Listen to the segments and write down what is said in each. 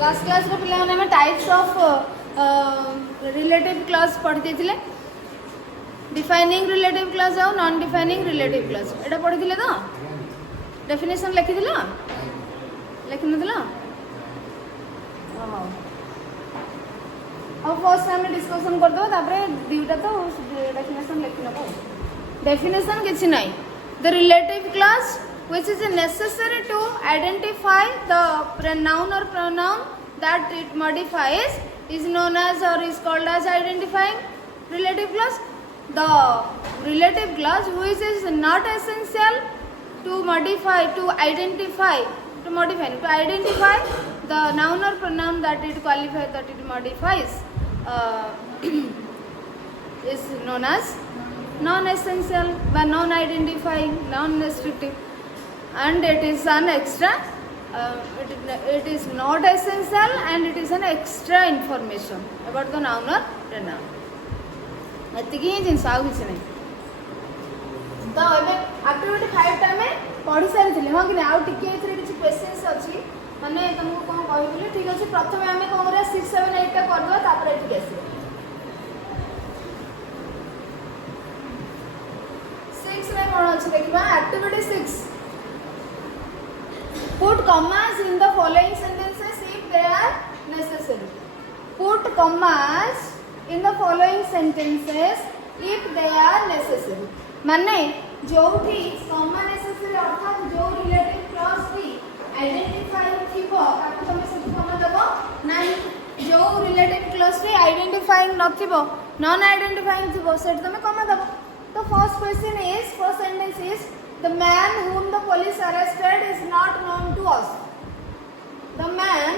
Last class रे पिला माने टाइप्स ऑफ रिलेटिव क्लॉज पढ़ी थे डिफाइनिंग रिलेटिव क्लॉज और नॉन डिफाइनिंग रिलेटिव क्लॉज एटा पढ़ी थे तो डेफिनेशन लिखि दिला लिखि नदिला और फर्स्ट हम डिस्कशन कर दो तापरे दुटा तो डेफिनेशन लिखि नबो डेफिनेशन किछि नाही the relative clause which is necessary to identify the pronoun or pronoun that it modifies is known as or is called as identifying relative clause. The relative clause which is not essential to modify, to identify the noun or pronoun that it qualifies, that it modifies is known as non-essential, but non-identifying, non-restrictive. And it is an extra it is not essential and it is an extra information about the noun or pronoun एतिकी ही जिनस आउ किछ नै तो एबे activity 5 टा में पढी सारि थिले हां कि आउ टिके एथरे किछ क्वेश्चंस अछि माने तुमको कोन कहि दिले ठीक अछि प्रथमे हमें कोन करे 6 7 8 टा कर दो तापर एठी आसी 6 रे कोन अछि देखिबा activity 6 Put commas in the following sentences if they are necessary. Put commas in the following sentences if they are necessary. माने जो भी comma necessary अर्थात जो relative clause भी identify थिबो ताको तमे सब comma दबो नाही जो relative clause भी identifying नथिबो non identifying थिबो सेट तमे comma दबो तो first question is first sentence is the man whom the police arrested is not known to us. The man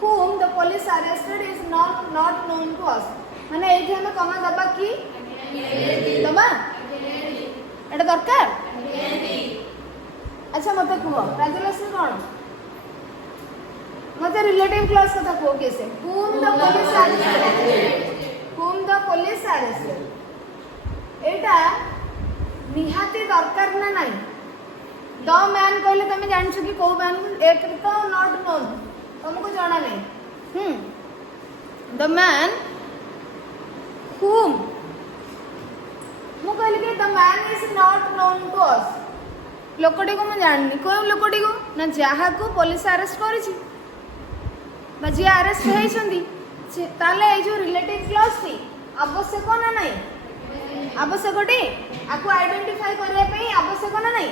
whom the police arrested is not known to us. माने एठी हम कमा दबा की दबा एटा दरकार अच्छा मते कुहो ट्रांसलेशन कोन मते रिलेटिव क्लॉज कथा को कैसे whom the police arrested एटा निहाती दरकार ना नहीं द मैन कहले तमे जानछ कि को मैन एक तो नॉट नोन तुमको जाना नहीं द मैन whom मु कहले कि the man is not known to us लोकडी को मैं जाननी कोन लोकडी को ना जहा को पुलिस अरेस्ट करिछि बजी अरेस्ट होई छंदी ताले ए जो रिलेटिव क्लॉज थी आवश्यक ना नहीं आवश्यकटी आपको आइडेंटिफाई करने पे आवश्यक ना नहीं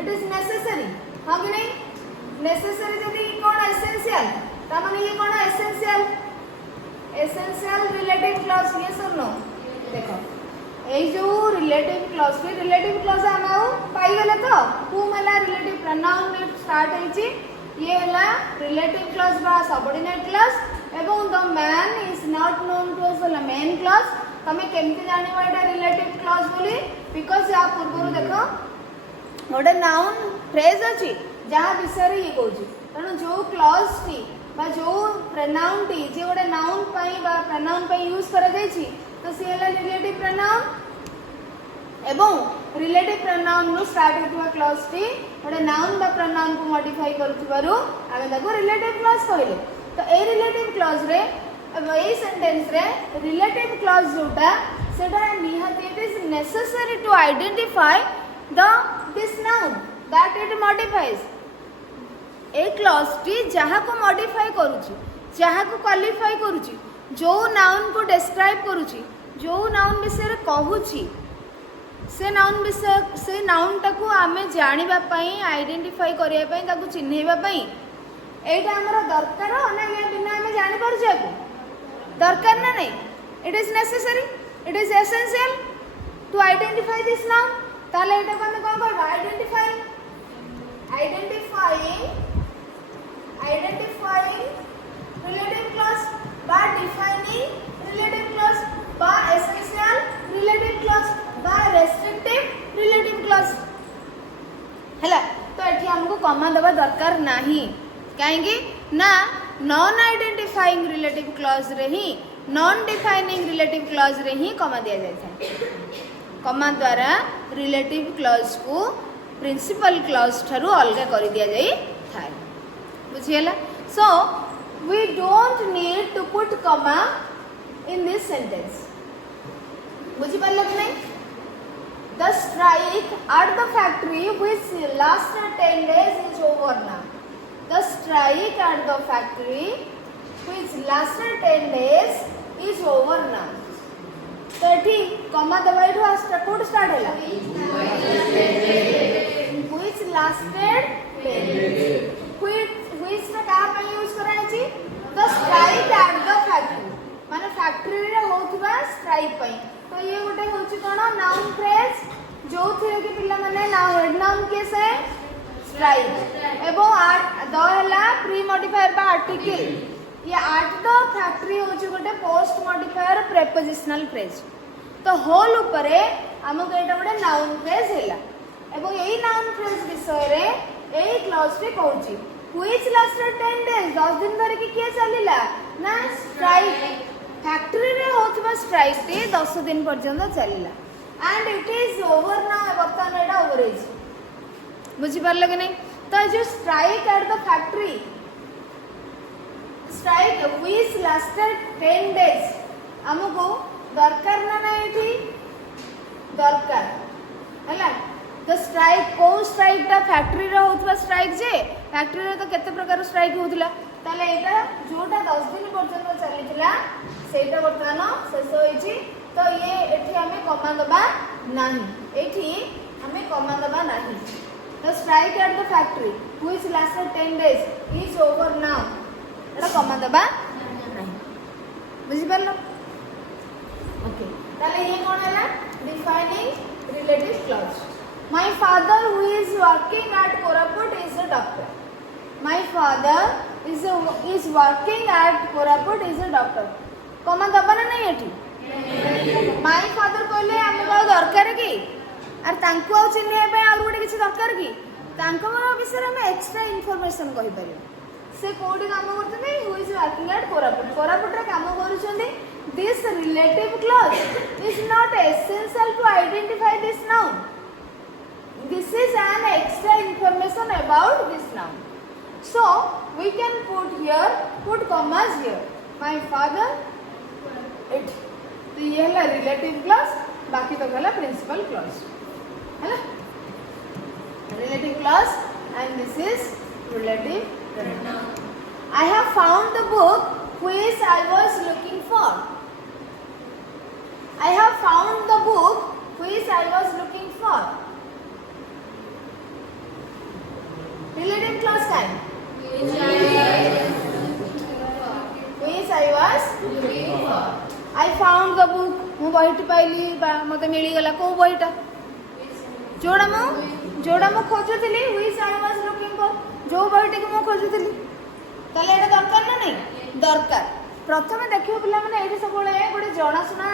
इट इज नेसेसरी हां कि नहीं नेसेसरी जदी कोन एसेंशियल ता माने ये कोन एसेंशियल रिलेटिव क्लॉज ये सुन लो देखो ए जो रिलेटिव क्लॉज हम आउ पाई गेले तो हु मला रिलेटिव प्रोनाउन में स्टार्ट होईची ये होला रिलेटिव क्लॉज बा सबऑर्डिनेट क्लॉज एवं the man is not known to us होला मेन क्लॉज तमे केमति जानिबा एटा रिलेटिव क्लॉज बोली बिकॉज़ या पूर्वरु देखो गोटे नाउन फ्रेज अछि जहा विषय रे ये कहूची तनो जो क्लॉज टी बा जो प्रोनाउन टी जे गोटे नाउन पई बा प्रोनाउन पई यूज करा जाय छी तो से होला रिलेटिव प्रोनाउन एवं रिलेटिव प्रोनाउन नु स्टार्ट होतबा क्लॉज टी गोटे नाउन बा प्रोनाउन को मॉडिफाई करथबारु आमे ताको रिलेटिव क्लॉज कहले तो ए रिलेटिव क्लॉज रे ए सेंटेंस रे रिलेटिव क्लॉज जोटा सेटा निहाती it is necessary to identify the this noun that it modifies a clause टी जहा को मॉडिफाई करूची जहा को क्वालिफाई करूची जो नाउन को डिस्क्राइब करूची जो नाउन विषय रे कहूची से नाउन विषय से नाउन टाको आमे जानिबा पई आइडेंटिफाई करिया पई ताको चिन्हैबा पई एटा हमरा दरकार ना या बिना आमे जानि परछे को दरकार ना नहीं it is necessary it is essential to identify this noun ताले एटा को हम कोन करबा आइडेंटिफाइंग रिलेटिव क्लॉज बा डिफाइनिंग रिलेटिव क्लॉज बा एसेंशियल रिलेटिव क्लॉज बा रेस्ट्रिक्टिव रिलेटिव क्लॉज हला तो एठी हमको कमा दबा दरकार नाही काहेकि ना नॉन आइडेंटिफाइंग रिलेटिव क्लॉज रे ही नॉन डिफाइनिंग रिलेटिव क्लॉज रे ही कमा दिया जाय था कमा द्वारा रिलेटिव क्लॉज को प्रिंसिपल क्लॉज ठारू अलग कर दिया जाय था बुझियला सो we don't need to put comma in this sentence. बुझी पारले कि नहीं? The strike at the factory which lasted 10 days is over now. The strike at the factory which lasted 10 days is over now. तो एठी कमा दबा इठो code start हैला which lasted 10 days. which रा का पे यूज करा छी? The strike at the factory माने फैक्ट्री रे होतबा स्ट्राइक पई. तो ये गोटे होची कोन नाउन फ्रेज जो थे कि पिला माने नाउन हेड नाउन केस है स्ट्राइक एवं द हैला प्री मॉडिफायर बा आर्टिकल. ये एट द फैक्ट्री होची गोटे पोस्ट मॉडिफायर प्रेपोजिशनल फ्रेज. तो होल ऊपरे हमको एटा गोटे नाउन फ्रेज हैला एवं यही नाउन फ्रेज विषय रे एई क्लॉज रे कहूची व्हिच लास्टेड 10 डेज 10 दिन धरि कि के चलिला ना स्ट्राइक. फैक्ट्री रे होतबा स्ट्राइक टी 10 दिन पर्यंत चलिला and it is over now. बर्तमान एटा ओवर इज बुझी पारले कि नहीं? तो जो strike at the factory strike which lasted 10 days हमको दरकार ना नहीं थी दरकार हैला. तो स्ट्राइक को स्ट्राइक ता फैक्ट्री रे होतबा स्ट्राइक जे फैक्ट्री रे तो केते प्रकार स्ट्राइक होतला ताले एटा जोटा 10 दिन पर्यंत चलितला सेटा बर्तमान शेष होईची. तो ये एठी हमें कमा दबा नाही एठी हमें कमा दबा नाही. The strike at the factory which lasted 10 days is over now. एटा कमा दबा नाही. बुझी परलो? ओके ताले ये कोन हैला defining relative clause. My father who is working at Koraput is a doctor. My father is working at Koraput is a doctor. कमा दबा ना नहीं एठी? माय फादर कहले हमको दरकार की आर तांको आ चिन्हे पे और गोटे किछि दरकार की तांको मन विषय में एक्स्ट्रा इंफॉर्मेशन कहि परियो. से कोडी काम करथने who is working at Koraput. Koraput रे काम करूछन्ती. This relative clause is not essential to identify this noun. This is an extra information about this noun. So we can put commas here. My father it. तो ये है relative clause. बाकी तो गला principal clause है ना. Relative clause and this is relative pronoun. I have found the book which I was looking for. I have found the book which I was looking for. Relative clause time. Which I was looking for. I found the book. मु बहिटी पाइली मते मिली गला को बहिटा जोड़ा मु खोजुथिली which I was looking for. जो बहिटी को मु खोजुथिली ताले एटा दरकार ना नहीं दरकार. प्रथम देखियो पिला माने एठी सबले गोटे जणा सुना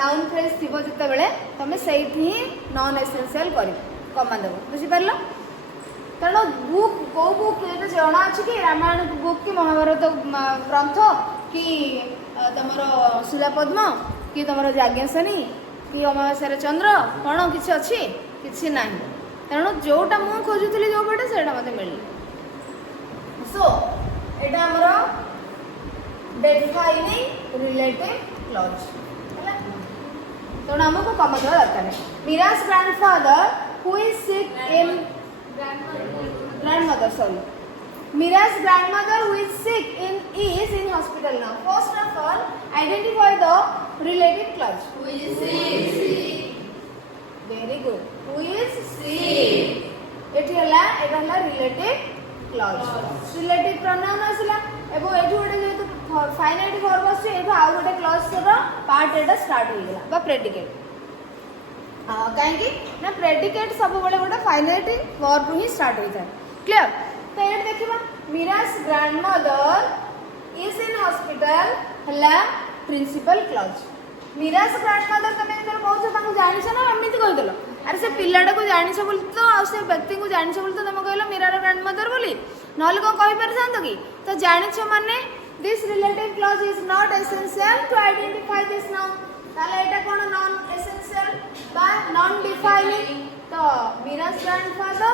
नाउन फ्रेज थिबो जते बेले तमे सेठी नॉन एसेंशियल करी कमा देबो. बुझी परलो? कारण बुक को बुक एटा जणा अछि कि रामायण बुक कि महाभारत ग्रंथ कि तमर शिलापद्म कि तमर याज्ञसेनी कि अमावास्यार चंद्र कौन किसी अच्छी किसी ना. तेणु जोटा मु खोजुली जो पटे से मत मिली. सो एटा हमर डिफाइनिंग रिलेटिव क्लॉज हैला. तेणु हमको कम देवा दरकार. Mira's grandfather who is sick in grandmother sorry Mira's grandmother who is sick is in hospital now. First of all, identify the relative clause. Who is sick? Very good. Who is sick? एठी हला एटा हला relative clause. Relative pronoun आसिला एबो एठी गोटे जेतु finite verb आसी एठो आ गोटे clause रो part एटा start हो गेला बा प्रेडिकेट. काहे कि ना प्रेडिकेट सब बळे गोटे फाइनाइट वर्ब ही स्टार्ट होई जाय. क्लियर? तो ये देखिबा मीरा's grandmother is in hospital हला प्रिंसिपल क्लॉज. मीरा's grandmother तमे इधर बहुत ताको जानिछ ना एमिति कहि देलो. अरे से पिल्लाडा को जानिछ बोली तो आ से व्यक्ति को जानिछ बोली तो तमे कहलो मीरार ग्रैंडमदर बोली नहले को कहि पर जानतो कि तो जानिछ माने this relative clause is not essential to identify this noun. ताले एटा कोन नॉन एसेंशियल बा नॉन डिफाइनिंग. तो Meera's grandfather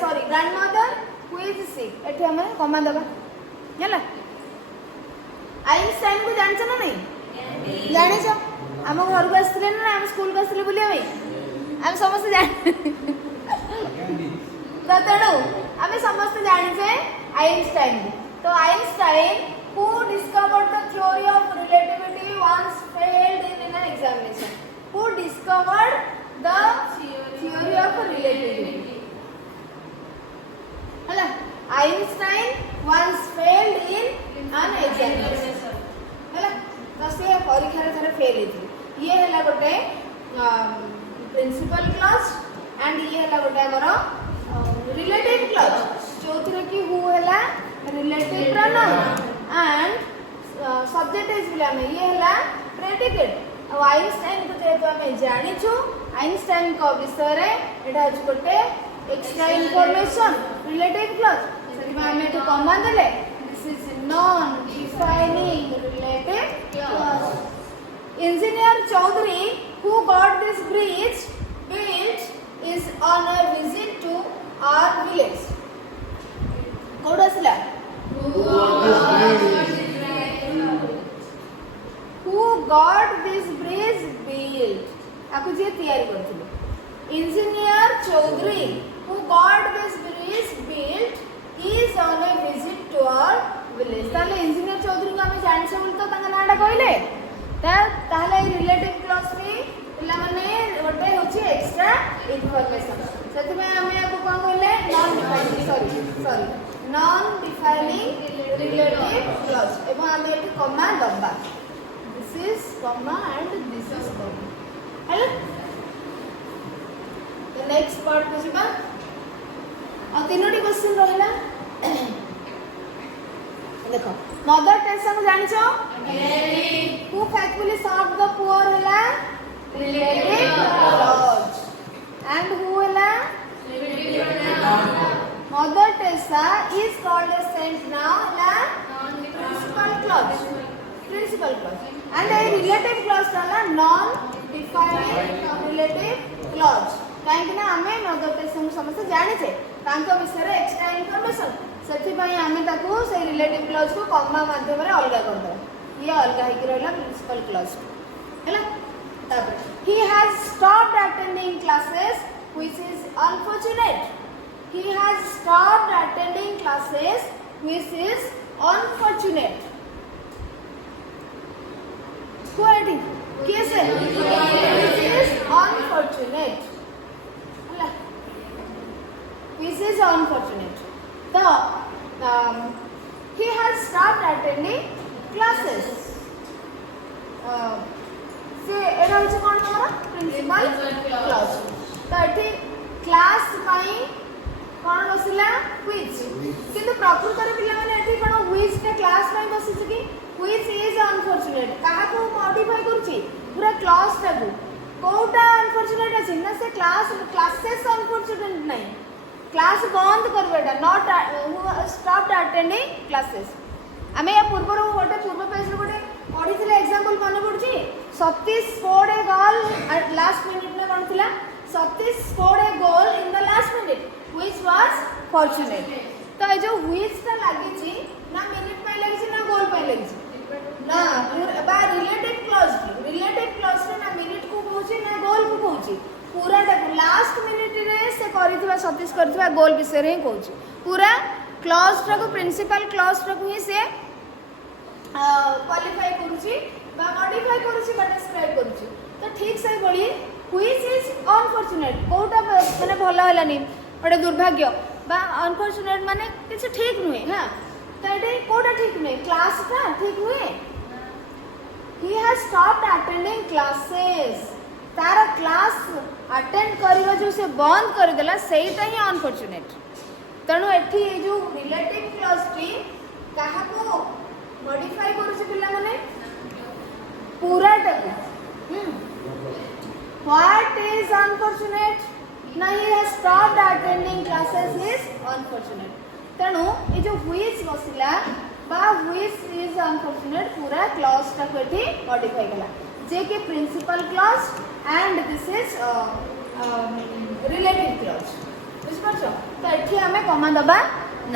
sorry grandmother who is sick एठी हमें कमा दबा ହେଲା आइंस्टाइन को जानछ ना नहीं जानिछ हम घर को आसले ना हम स्कूल को आसले बुलिया भाई हम समस्त जान तो तेणु आम समस्त जानिछे आइंस्टाइन तो Einstein who discovered the theory of relativity once failed in an examination who discovered the theory of relativity hala Einstein once failed in an examination hala तो से परीक्षा रे थरे फेल हेथि ये हला गोटे प्रिंसिपल क्लॉज एंड ये हला गोटे हमर रिलेटिव क्लॉज जोथरे कि हु हला relative pronoun and subject is बिला में ये हला प्रेडिकेट अब आइंस्टाइन को जेतो हमें जानि छु आइंस्टाइन को विषय रे एटा हज गोटे एक्स्ट्रा इंफॉर्मेशन रिलेटिव क्लॉज सरी में हमें तो कॉमन देले this is non defining relative clause engineer Chaudhary who got this bridge built is on a visit to our village code असला who got this bridge built आकु जे तैयारी करथिले engineer Chaudhary who got this bridge built is on a visit to our village ताले engineer Chaudhary को हम जानि छै बोल तो तंग नाडा कहले ताहले रिलेटिव क्लॉज रे पिला माने गोटे होची एक्स्ट्रा इंफॉर्मेशन सेति में हमें को कोन कहले नॉन डिफाइनिंग रिलेटिव क्लॉज एवं हमें एक कॉमा दबा this is comma and this is comma hello the next part को जिबा आ तीनोटी क्वेश्चन रहला देखो मदर टेरेसा को जानि छो who faithfully served the poor hela relative clause and who hela mother teresa is called a saint now hela principal clause and a relative clause hela non defining relative clause काहे ना हमें mother Teresa को समस्त जानि छे तांको विषय रे एक्स्ट्रा इंफॉर्मेशन सेति पई हमें ताको से रिलेटिव क्लॉज को कॉमा माध्यम रे अलगा कर दो ये अलगा है कि रहला प्रिंसिपल क्लॉज हैला तापर he has stopped attending classes which is unfortunate he has stopped attending classes which is unfortunate quality कैसे which is unfortunate हैला which is unfortunate so he has stopped attending classes से era होछ कोन हमरा principal class तो एठी class पई कोन बसिला quiz किंतु प्रकृत रे पिला माने एठी कोन क्विज के क्लास पई बसिछ कि क्विज इज अनफॉर्चूनेट काहा को मॉडिफाई करछि पूरा क्लास टाकू कोटा अनफॉर्चूनेट अछि ना से क्लासेस अनफॉर्चूनेट नहीं क्लास बंद करबेटा नॉट स्टॉप्ड अटेंडिंग क्लासेस आमे या पूर्व गोटे पूर्व पेज रे गोटे पढिथिले एग्जांपल मन पड़छि सतीश स्कोर्ड ए गोल लास्ट मिनिट में कोन थिला Satish scored A goal in the last minute which was fortunate तो ए जो व्हिच ता लागि छि ना मिनिट पे लागि छि ना गोल पे लागि छि ना बा रिलेटिव क्लॉज रे ना मिनिट को कहूछि ना गोल को कहूछि पूरा लास्ट मिनिट रे से करिथबा सतीश करिथबा गोल विषय रे कहूछि पूरा क्लॉज टा को प्रिंसिपल क्लॉज टा को ही से क्वालिफाई करूछि बा मॉडिफाई करूछि बा डिस्क्राइब करूछि तो ठीक से बोली व्हिच इज अनफॉर्चूनेट कोटा माने भलो हलानी ओडे दुर्भाग्य बा अनफॉर्चूनेट माने किछ ठीक नुहे हां तो एटे कोटा ठीक नुहे क्लास का ठीक नुहे ही हैज स्टॉप्ड अटेंडिंग क्लासेस तार क्लास अटेंड करबा जो से बंद कर देला सेहीटा ही अनफॉर्चूनेट तणु एठी जो रिलेटिव क्लॉज टी काहा को मॉडिफाई करूछि पिला माने पूरा टाको व्हाट इज अनफॉर्चूनेट ना he has stopped attending classes is unfortunate तणु ए जो व्हिच बसिला बा व्हिच इज अनफॉर्चूनेट पूरा क्लॉज टाको एठी मॉडिफाई कला जे के principal clause and this is relative clause बुझ परछो तो एठी हमें कमा दबा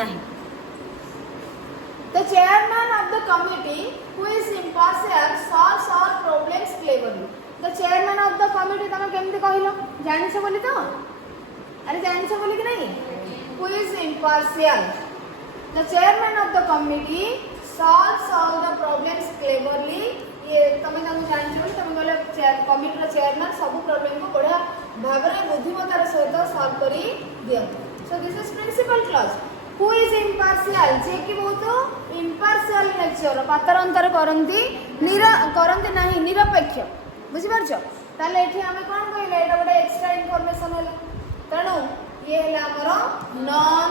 नहीं The chairman of the committee, who is impartial, solves all problems cleverly. The chairman of the committee तमे केमती कहिलो जानि छ बोली तो अरे जानि छ बोली कि नहीं who is impartial. The chairman of the committee solves all the problems cleverly. ये तमे ताको जानि छ बोली तमे बोले कमिटी रो चेयरमैन सब प्रॉब्लम को बड़ा भाबरे बुद्धिमतार सहित सॉल्व करी दियंतो. So this is principal clause. Who is impartial? जे कि बहुत impartial nature पातरंतर करंती करंती नहीं निरपेक्ष बुझी पारछ. ताले एठी हमें कोन कहले एटा बडे एक्स्ट्रा इंफॉर्मेशन होला तणो ये होला हमर नॉन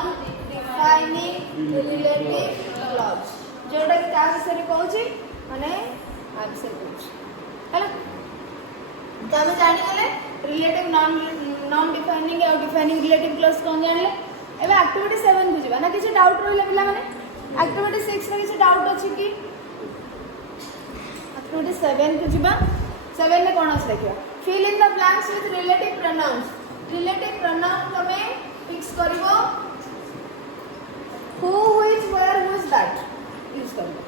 डिफाइनिंग रिलेटिव क्लॉज जोटा कि का विषय कहूची माने आंसर कहूची हैला. तो हम जानि गले रिलेटिव नॉन डिफाइनिंग और डिफाइनिंग रिलेटिव क्लॉज कोन जानले. एबे एक्टिविटी 7 को जीवा ना किसी डाउट रहले पिला माने एक्टिविटी 6 रे किसी डाउट अछि कि एक्टिविटी 7 को जीवा. 7 में कोन अछि देखियो fill in the blanks with relative pronouns. Relative pronoun तमे फिक्स करिवो who which where who is that use करिवो.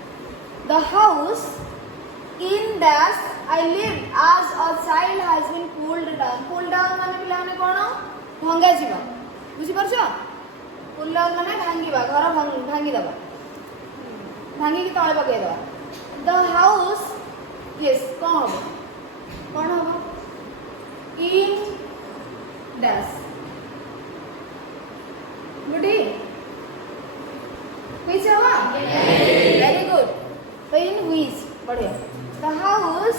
The house in dash I lived as a child has been pulled down. pulled down माने पिला माने कोन भंगा जीवा बुझी परछो. Pull down माने भांगीबा घर भांगी दबा भांगी की तळे पके दबा. द हाउस यस कोन हो इन डैश गुडी व्हिच हवा वेरी गुड. तो इन व्हिच बढ़िया. The house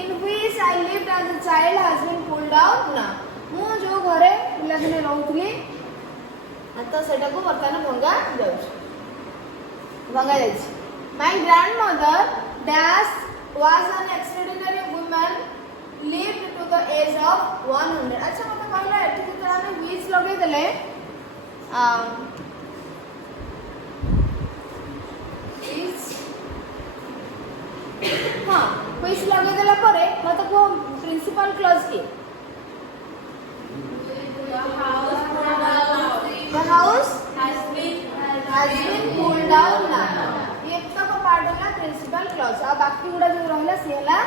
in which I lived as a child has been pulled down. ना मु जो घरे पिला दिने रहउथली तो सेटा को वर्तमान भंगा जाउछ भंगा जाइछ. My grandmother dash was an extraordinary woman lived to the age of 100. अच्छा मत कहला एठी तो हमें व्हिच लगे देले हां व्हिच लगे देला परे मत को प्रिंसिपल क्लॉज की The house has been pulled down. ना ये तक पार्ट होला प्रिंसिपल क्लॉज. आ बाकी गुडा जो रहला से होला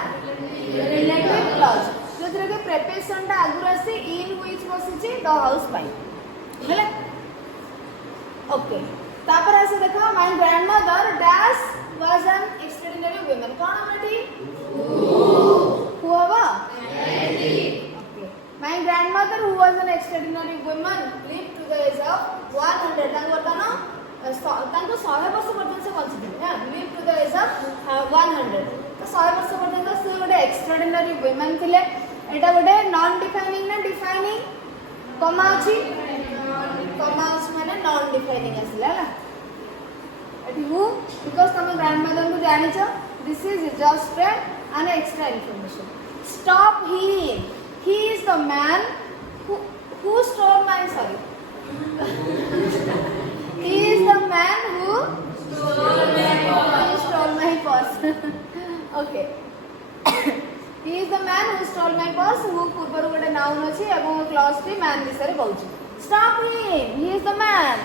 रिलेटिव क्लॉज जोथरे के प्रिपरेशन ता आगुर आसी इन व्हिच बसिची द हाउस पाई हैला. ओके तापर आसे देखो my grandmother dash was an extraordinary woman. Cone हमटी who हवा My grandmother, who was an extraordinary woman, lived to the age of 100. तांको 100 वर्ष पर्यंत से बंचिथिले ना lived to the age of 100. तो 100 वर्ष पर्यंत से गोटे एक्स्ट्राऑर्डिनरी वुमन थिले. एटा गोटे नॉन डिफाइनिंग ना डिफाइनिंग कमा अछि कमा अछि माने नॉन डिफाइनिंग आसिला ना एठी हु बिकॉज़ तुम ग्रैंडमदर को जानि छ this is just an extra information. Stop he. He is the man who stole my He is the man who stole my purse. Okay. He is the man who stole my purse. Who पूर्वर गोटे noun अछि एवं clause T man विषय रे कहउछि. Stop him. He is the man.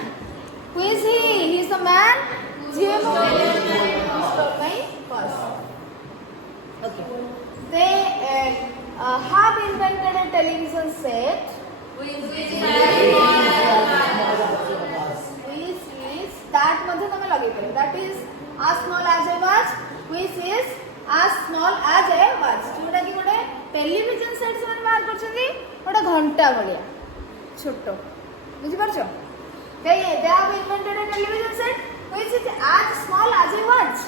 Who is he? He is the man who stole my purse. Okay. They have invented a television set which that मध्ये तमे लगे पड़े. That is as small as a watch, which is as small as a watch. जोटा कि गोटे television set से बाहर करछथि गोटे घंटा भलिया छोटो बुझि परछो. they have invented a television set which is as small as a watch.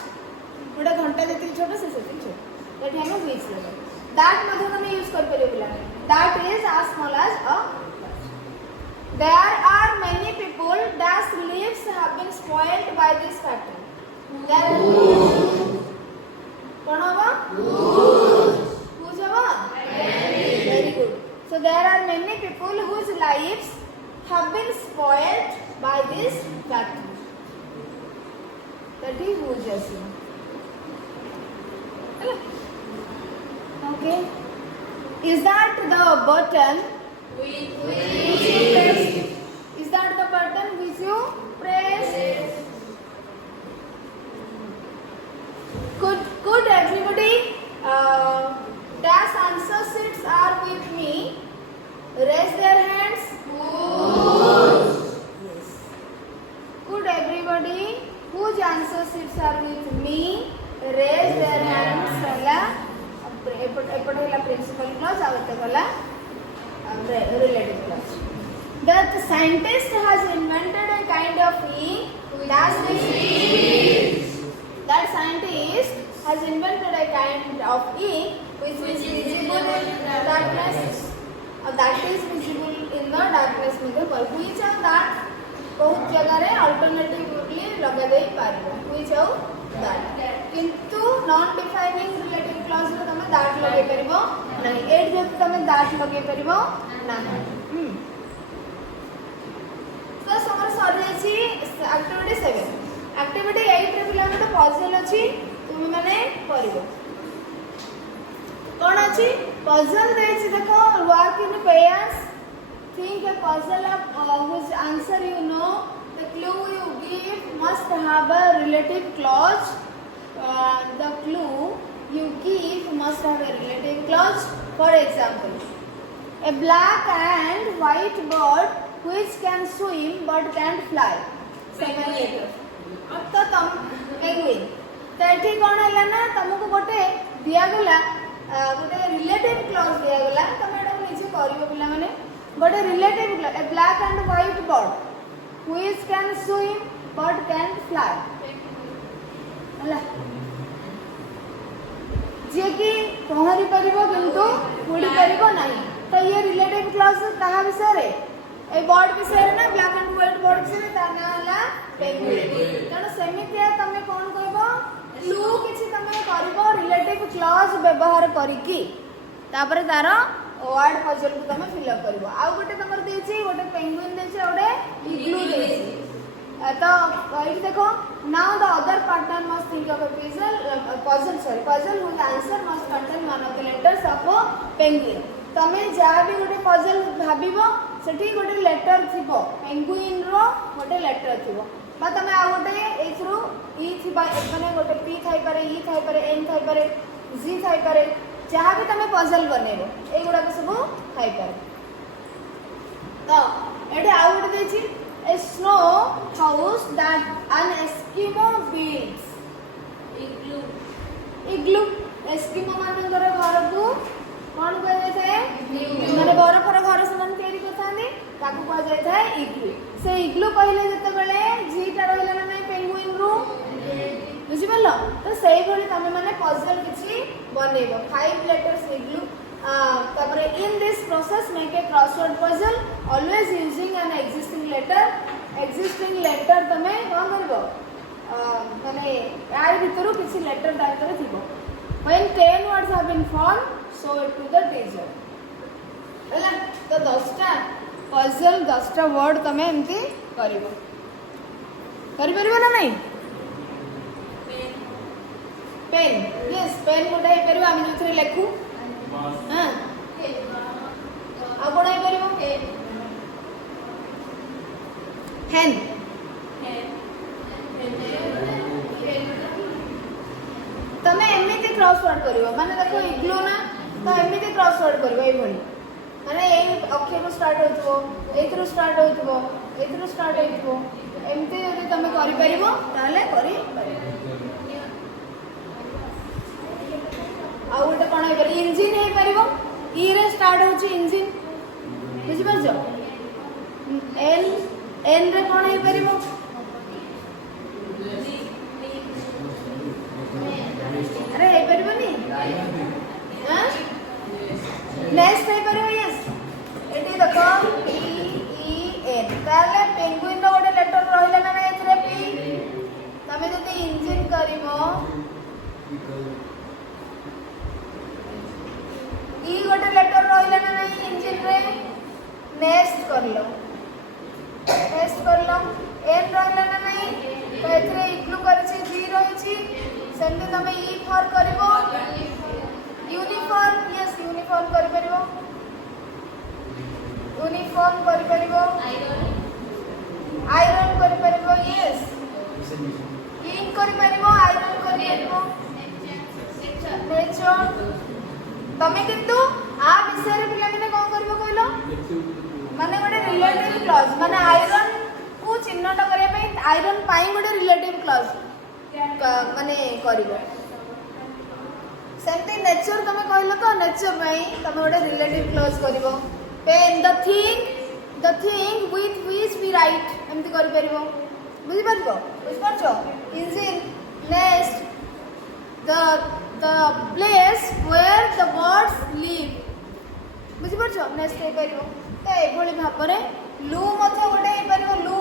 गोटे घंटा जति छोटो से छोटो that हम which लगे. that मध्ये तमे यूज कर परियो पिला. that is as small as a watch. There are many people whose lives have been spoiled by this factory. कौन होगा? Whose होगा? Very good. So there are many people whose lives have been spoiled by this factory. That is whose also. Okay. Is that the button which you press? Is that the button which you press? that scientist has invented a kind of ink that scientist has invented a kind of ink which is visible in darkness. That is visible in the darkness में which of that बहुत जगह रे alternatively लगा दे पारिबो which of that किंतु non defining relative clause रे तमे that लगे परिबो नहीं एट जब तमे दैट लगे परिबो नहीं तो समर सर छी एक्टिविटी 7 एक्टिविटी 8 रे पिला मते पजल अछि तुम माने करिवो कोन अछि पजल दे छी देखो work in pairs think a puzzle of whose answer you know, the clue you give must have a relative clause. The clue you give must have a relative clause. For example, a black and white bird which can swim but can't fly. Second letter. तो तुम penguin. तो एठी कौन है ना तुमको गोटे दिया गला गोटे relative clause दिया गला तुम एटा नीचे करियो पिला माने but a relative a black and white bird which can swim but can't fly हला जे कि पहरी परिबो किंतु उड़ी परिबो नहीं तो ये रिलेटिव क्लॉज कहा विषय रे ए बर्ड विषय रे ना ब्लैक एंड व्हाइट बर्ड विषय ता ना हला पेंगुइन तनो सेमितिया तमे कोन कहबो क्लू किछि तमे करबो रिलेटिव क्लॉज व्यवहार करिकि तापर तारो वर्ड पजल को तमे फिल अप करबो आ गोटे तमर देछि गोटे पेंगुइन देछि ओडे इग्लू देछि तो इट देखो now the other partner must think of a puzzle whose answer must contain one of the letters of penguin तमे जा भी गोटे पजल भाबिबो सेठी गोटे लेटर थिबो पेंगुइन रो गोटे लेटर थिबो बा तमे आ गोटे एथ्रु ई थिबा माने गोटे पी थाई पारे ई थाई पारे एन थाई पारे जी थाई पारे जहाँ भी तमें पजल बनेबो ए गुडा को सब खाई पारे तो एटे आउ गोटे देछि a snow house that an Eskimo builds igloo Eskimo मानकर घर को कोन कहै छै माने बरफर घर समान तैयारी करथानी ताकू कह जाय छै इग्लू से इग्लू कहले जते बेले जीटा रहला ना नै पेंगुइन रू बुझि पल्लो तो सेही भली तमे माने पजल किछि बनेबो 5 लेटर्स इग्लू तापरे in this process make a crossword puzzle always using an existing letter तमे कोन करबो माने यार भितरु किछि लेटर दायरे थिबो when 10 words have been formed show it to the teacher हला तो 10टा पजल 10टा वर्ड तमे एमती करबो करि परबो ना नहीं पेन यस पेन गोटे हे परबो आमे जोथरे लेखु हां आ कोन हे परबो हेन तमे एमिति क्रॉसवर्ड करिवो माने देखो इग्लू ना तो एमिति क्रॉसवर्ड करिवो ए भली माने ए अक्षर स्टार्ट होइतबो एथरो स्टार्ट होइतबो एथरो स्टार्ट होइतबो एमिति यदि तमे करि परिबो ताले करि परिबो आ गोटे कोन हे परि इंजन हे परिबो ई रे स्टार्ट होची इंजन बुझि परजो एन रे कोन हे परिबो अरे हे परिबोनी हां नेक्स्ट हे परिबो यस एटी देखो पी ई एन ताले पेंगुइन रो गोटे लेटर रहिला ना एथरे पी तमे जते इंजन करिवो ई गोटे लेटर रहिला ना नहीं इंजन रे नेक्स्ट कर लो एन रहिला ना नहीं तो एथरे इग्लू करछि जी रहिछि सेंते तमे ई फॉर करबो यूनिफॉर्म यस यूनिफॉर्म कर परबो यूनिफॉर्म कर परबो आयरन कर परबो यस इंक कर परबो आयरन कर परबो नेचर तमे किंतु आ विषय रे पिला माने कोन करबो कहलो माने गोटे रिलेटिव क्लॉज माने आयरन को चिन्हट करे पे आयरन पाई गोटे रिलेटिव क्लॉज माने करबो सेंते नेचर तमे कहलो तो नेचर भाई तमे गोटे रिलेटिव क्लॉज करबो pen the thing the thing with which we write एमती कर परिबो बुझि परबो बुझि परछो इंजिन nest the place where the birds live बुझि परछो नेस्ट हे परिबो तो एभली भाबरे लू मथे गोटे हे परिबो लू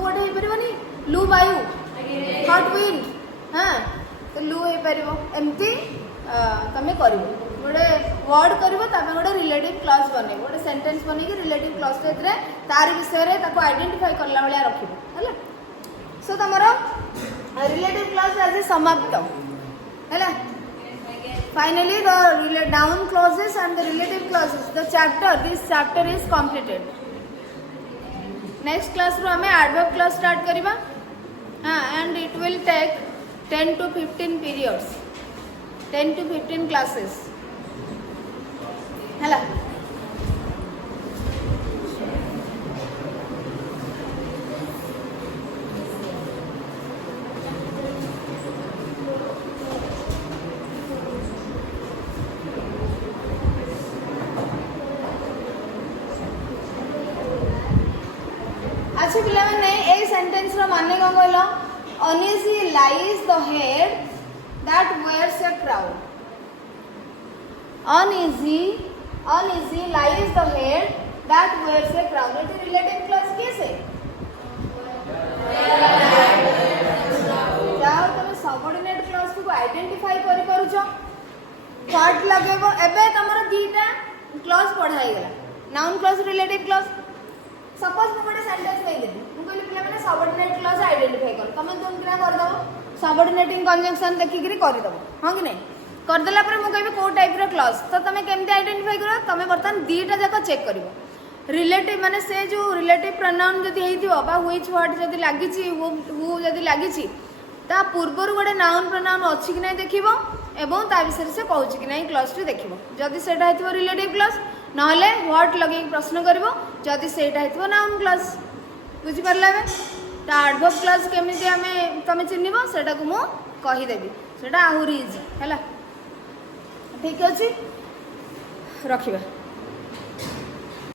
गोटे हे परिबोनी लू वायु हॉट विंड हाँ तो लू हे परिबो एमती तमे करिवो गोटे वर्ड करिवो तमे गोटे रिलेटिव क्लॉज बनेबो गोटे सेंटेंस बनेकी रिलेटिव क्लॉज रे तार विषय रे ताको आइडेंटिफाई करला भलिया रखिबो हैला सो तमरो रिलेटिव क्लॉज आज समाप्त हैला finally the down clauses and the relative clauses the chapter this chapter is completed next class रो हमें एडवर्ब क्लॉज स्टार्ट करिबा हाँ and it will take 10 to 15 periods 10 to 15 classes हैला अच्छा पिला माने ए सेंटेंस रो माने कोन कहलो uneasy lies the head that wears a crown uneasy lies the head that wears a crown it is relative clause कैसे जाओ तुम सबऑर्डिनेट क्लॉज को आइडेंटिफाई करि करूछो व्हाट लगेबो एबे तमरो दीटा क्लॉज पढाई गेला noun clause relative clause suppose मु गोटे सेंटेंस दे देबी मु कहली पिला माने सबऑर्डिनेट क्लॉज आइडेंटिफाई कर तमे तुम किना कर दबो सबऑर्डिनेटिंग कंजंक्शन देखि करी दबो हां कि नहीं कर देला पर मु कहबी को टाइप रो क्लॉज तो तमे केमते आइडेंटिफाई करो तमे बर्तन दीटा जाका चेक करिवो रिलेटिव माने से जो रिलेटिव प्रोनाउन जदी हेइथिबो बा व्हिच वर्ड जदी लागिची हु जदी लागिची ता पूर्वरु गोटे नाउन प्रोनाउन अछि कि नै देखिबो एवं ता विषय से कहूची कि नै क्लॉज टू देखिबो जदी सेटा हेतिबो रिलेटिव क्लॉज नहले व्हाट लगे प्रश्न करिवो जदी सेटा हेतिबो नाउन क्लॉज बुझि परला बे ता एडवर्ब क्लॉज केमिति हमें तमे चिन्हिबो सेटा को मु कहि देबी सेटा आहुरी इजी हैला ठीक अछि रखिबा।